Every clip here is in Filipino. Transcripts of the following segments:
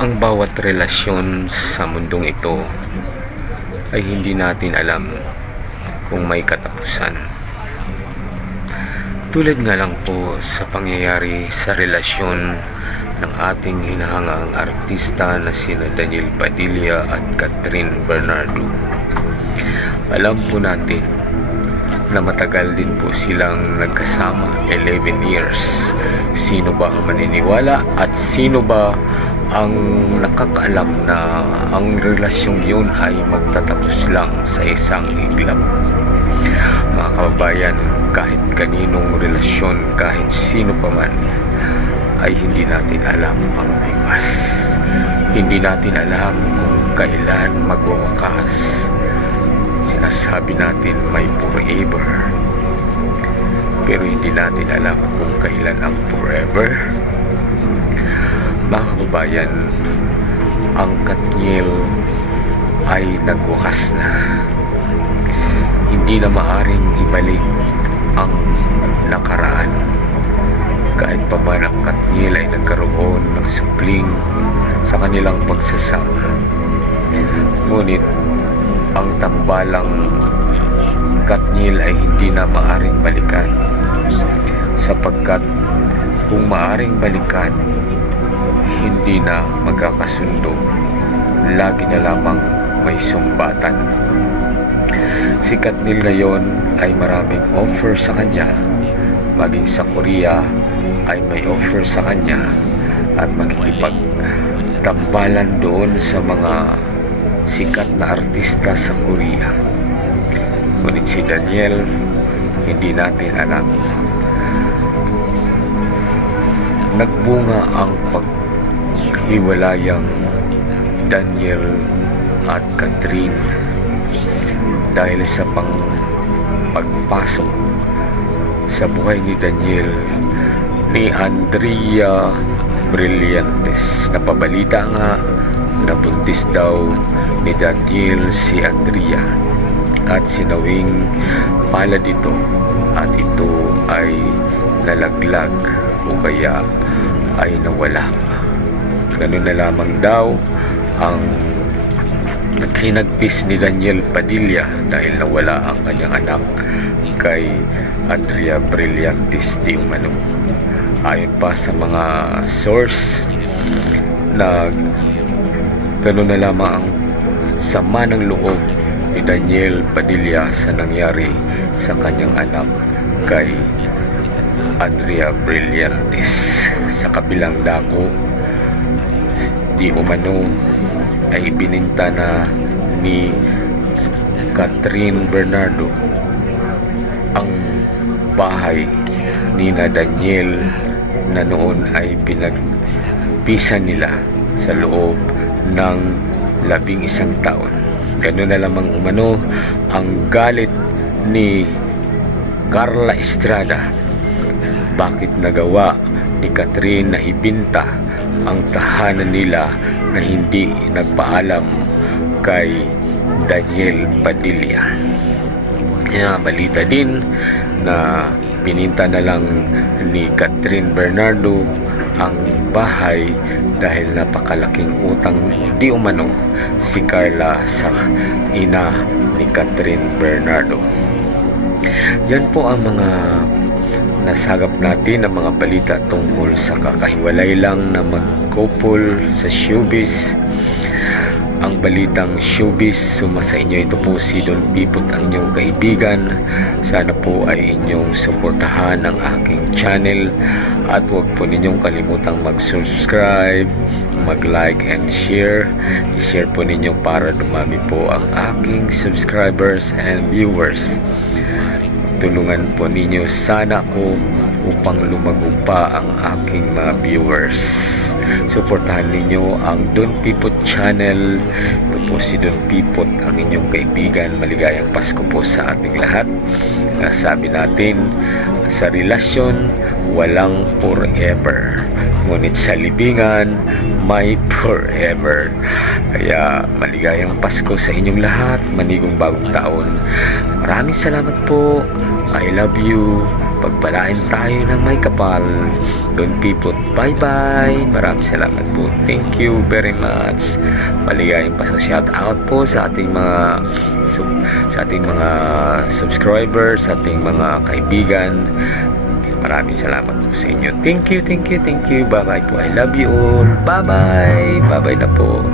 Ang bawat relasyon sa mundong ito ay hindi natin alam kung may katapusan. Tulad nga lang po sa pangyayari sa relasyon ng ating hinahangaang artista na sina Daniel Padilla at Catherine Bernardo. Alam po natin na matagal din po silang nagkasama, 11 years. Sino ba ang maniniwala at sino ba ang nakakaalam na ang relasyong yun ay magtatapos lang sa isang iglap? Mga kababayan, kahit kaninong relasyon, kahit sino pa man, ay hindi natin alam ang biwas. Hindi natin alam kung kailan magwawakas. Sinasabi natin may forever, pero hindi natin alam kung kailan ang forever. Mga kababayan, ang Katniel ay nagwakas na. Hindi na maaring ibalik ang nakaraan. Kahit pa man ang Katniel ay nagkaroon ng supling sa kanilang pagsasama. Ngunit ang tambalang Katniel ay hindi na maaring balikan, sapagkat kung maaring balikan, hindi na magkakasundo. Lagi na lamang may sumbatan. Si Katniel ngayon ay maraming offer sa kanya. Maging sa Korea ay may offer sa kanya at makikipagtambalan doon sa mga sikat na artista sa Korea. Ngunit si Daniel, hindi natin alam. Nagbunga ang paghiwalayang Daniel at Catherine dahil sa pagpasok sa buhay ni Daniel ni Andrea Brillantes. Napabalita nga na buntis daw ni Daniel si Andrea at sinawing palad ito at ito ay nalaglag o kaya ay nawala. Ganun na lamang daw ang hinagpis ni Daniel Padilla dahil nawala ang kanyang anak kay Andrea Brillantes di umano. Ayon pa sa mga source na gano'n na lamang ang sama ng loob ni Daniel Padilla sa nangyari sa kanyang anak kay Andrea Brillantes. Sa kabilang dako, di umano ay ibininta na ni Catherine Bernardo ang bahay ni Daniel na noon ay pinagpisan nila sa loob ng 11 taon. Ganoon na lamang umano ang galit ni Carla Estrada. Bakit nagawa ni Catherine na ibinta ang tahanan nila na hindi nagpaalam kay Daniel Padilla? Balita din na bininta na lang ni Catherine Bernardo ang bahay dahil napakalaking utang di umano si Carla sa ina ni Catherine Bernardo. Yan po ang mga nasagap natin ng mga balita tungkol sa kakahiwalay lang na mag-couple sa showbiz. Ang balitang showbiz, sumasa inyo ito po si Don Pipot, ang inyong kaibigan. Sana po ay inyong suportahan ang aking channel at huwag po ninyong kalimutang mag-subscribe, mag-like and share. I-share po ninyo para dumami po ang aking subscribers and viewers. Tulungan po ninyo sana ko upang lumago pa ang aking mga viewers. Suportahan ninyo ang Don Pipot channel. Ito po si Don Pipot, ang inyong kaibigan. Maligayang Pasko po sa ating lahat. Sabi natin, sa relasyon, walang forever. Ngunit sa libingan, may forever. Kaya maligayang Pasko sa inyong lahat. Manigong bagong taon. Maraming salamat po. I love you. Pagpalain tayo ng may kapal. Don people, bye-bye. Maraming salamat po. Thank you very much. Maligayang shout out po sa ating mga subscribers, sa ating mga kaibigan. Maraming salamat po sa inyo. Thank you. Bye-bye po. I love you all. Bye-bye. Bye-bye na po.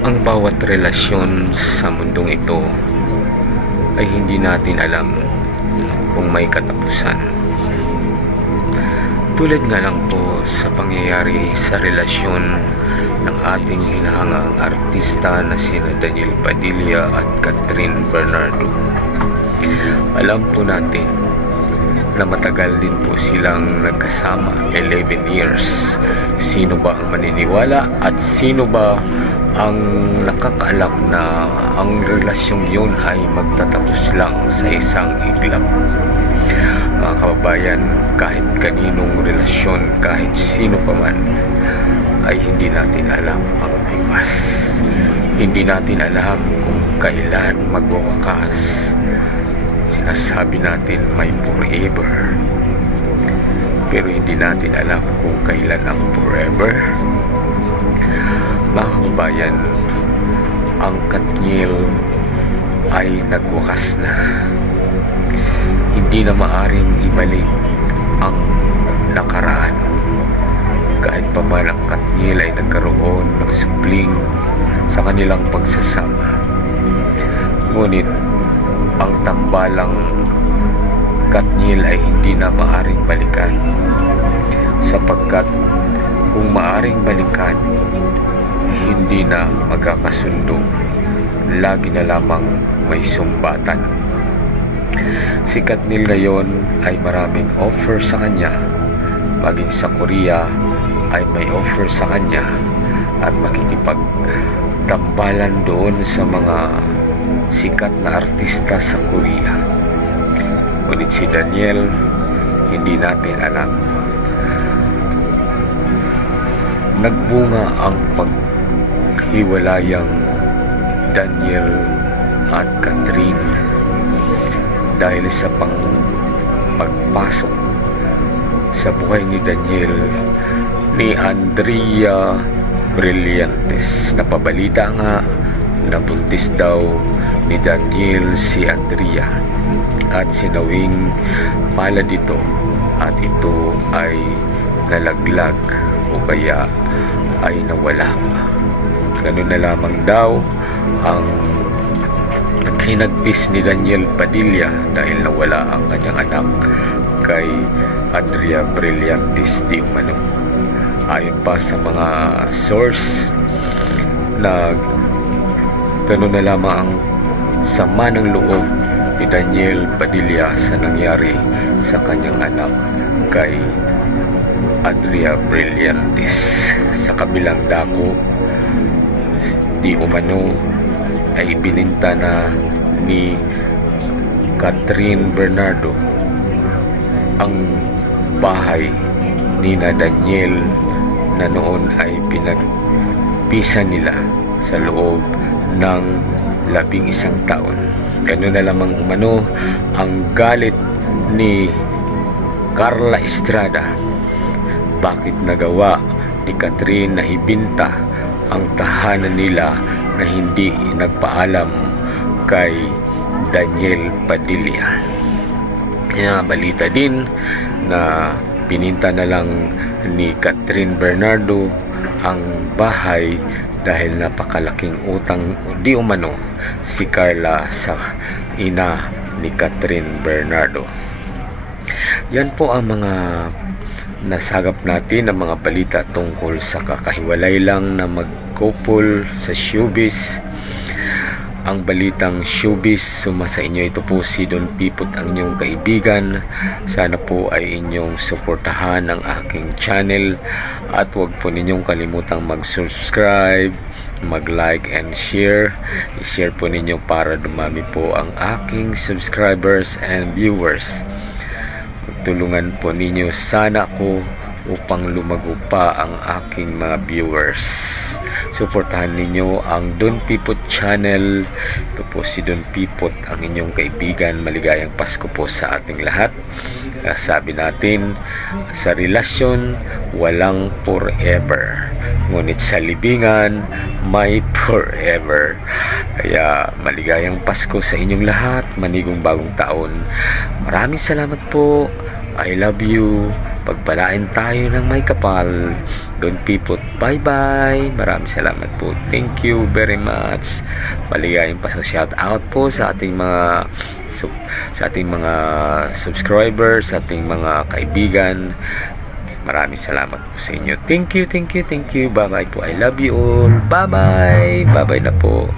Ang bawat relasyon sa mundong ito ay hindi natin alam kung may katapusan. Tulad nga lang po sa pangyayari sa relasyon ng ating hinahangang artista na sina Daniel Padilla at Catherine Bernardo. Alam po natin na matagal din po silang nagkasama, 11 years. Sino ba ang maniniwala at sino ba ang nakakaalam na ang relasyong yun ay magtatapos lang sa isang iglap? Mga kababayan, kahit kaninong relasyon, kahit sino pa man, ay hindi natin alam ang bukas. Hindi natin alam kung kailan magwawakas. Sinasabi natin may forever, pero hindi natin alam kung kailan ang forever. Mga kababayan, ang Katniel ay nagwakas na. Hindi na maaring ibalik ang nakaraan. Kahit pa man ang Katniel ay nagkaroon ng supling sa kanilang pagsasama. Ngunit ang tambalang Katniel ay hindi na maaring balikan, sapagkat kung maaring balikan, hindi na magkakasundo. Lagi na lamang may sumbatan. Si Katniel ngayon ay maraming offer sa kanya. Maging sa Korea ay may offer sa kanya at makikipagtambalan doon sa mga sikat na artista sa Korea. Ngunit si Daniel, hindi natin alam. Nagbunga ang paghiwalayang Daniel at Catherine dahil sa pagpasok sa buhay ni Daniel ni Andrea Brillantes. Napabalita nga na buntis daw ni Daniel si Andrea at sinawing pala dito at ito ay nalaglag o kaya ay nawala. Ganun na lamang daw ang hinagpis ni Daniel Padilla dahil nawala ang kanyang anak kay Andrea Brillantes di umano. Ayon pa sa mga source na ganun na lamang ang sama ng loob ni Daniel Padilla sa nangyari sa kanyang anak kay Andrea Brillantes. Sa kabilang dako, di umano ay bininta na ni Catherine Bernardo ang bahay ni na Daniel na noon ay pinagpisa nila sa loob ng 11 taon. Ganun na lamang umano ang galit ni Carla Estrada. Bakit nagawa ni Catherine na ibinta ang tahanan nila na hindi nagpaalam kay Daniel Padilla? Kaya balita din na pininta na lang ni Catherine Bernardo ang bahay dahil napakalaking utang di umano si Carla sa ina ni Catherine Bernardo. Yan po ang mga nasagap natin ng mga balita tungkol sa kakahiwalay lang na mag-couple sa showbiz. Ang balitang showbiz sumasa inyo. Ito po si Don Pipot, ang inyong kaibigan. Sana po ay inyong suportahan ang aking channel at huwag po ninyong kalimutang mag-subscribe, mag-like and share. I-share po ninyo para dumami po ang aking subscribers and viewers. Tulungan po ninyo sana ko upang lumago pa ang aking mga viewers. Suportahan ninyo ang Don Pipot channel. Ito po si Don Pipot, ang inyong kaibigan. Maligayang Pasko po sa ating lahat. Sabi natin, sa relasyon, walang forever. Ngunit sa libingan, may forever. Kaya maligayang Pasko sa inyong lahat. Manigong bagong taon. Maraming salamat po. I love you. Pagpalain tayo ng may kapal. Don Pipot. Bye-bye. Maraming salamat po. Thank you very much. Maligayang Pasko. Shout out po sa ating mga subscribers, sa ating mga kaibigan. Maraming salamat po sa inyo. Thank you. Bye-bye po. I love you all. Bye-bye. Bye-bye na po.